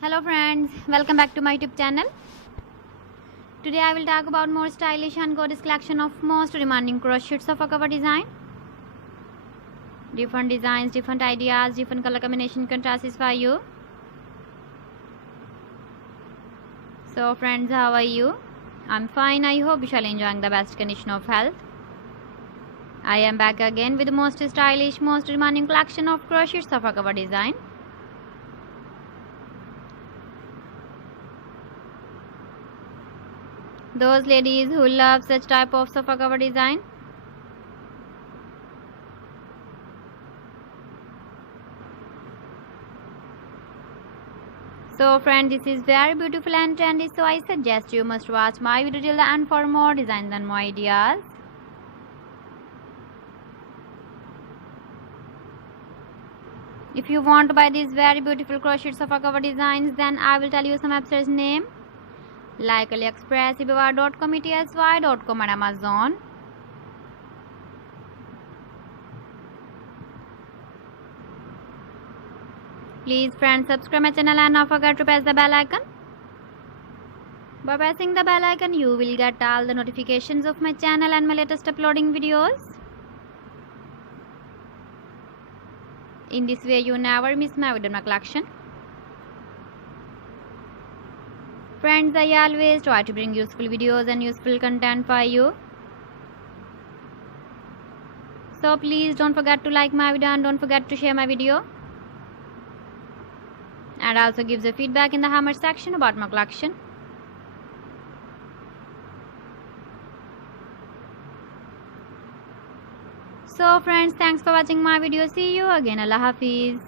Hello friends, welcome back to my YouTube channel. Today I will talk about more stylish and gorgeous collection of most demanding crochets of a cover design. Different designs, different ideas, different color combination can satisfy you. So friends, how are you? I'm fine. I hope you shall enjoying the best condition of health. I am back again with the most stylish, most demanding collection of crochets of a cover design. Those ladies who love such type of sofa cover design. So friends, this is very beautiful and trendy, so I suggest you must watch my video till the end for more designs and more ideas. If you want to buy these very beautiful crochet sofa cover designs, then I will tell you some websites name like AliExpress, eBay.com, ETSY.com and Amazon. Please friends, subscribe my channel and don't forget to press the bell icon. By pressing the bell icon, you will get all the notifications of my channel and my latest uploading videos. In this way, you never miss my video in my collection. Friends, I always try to bring useful videos and useful content for you. So please don't forget to like my video and don't forget to share my video. And also give the feedback in the comment section about my collection. So friends, thanks for watching my video. See you again. Allah Hafiz.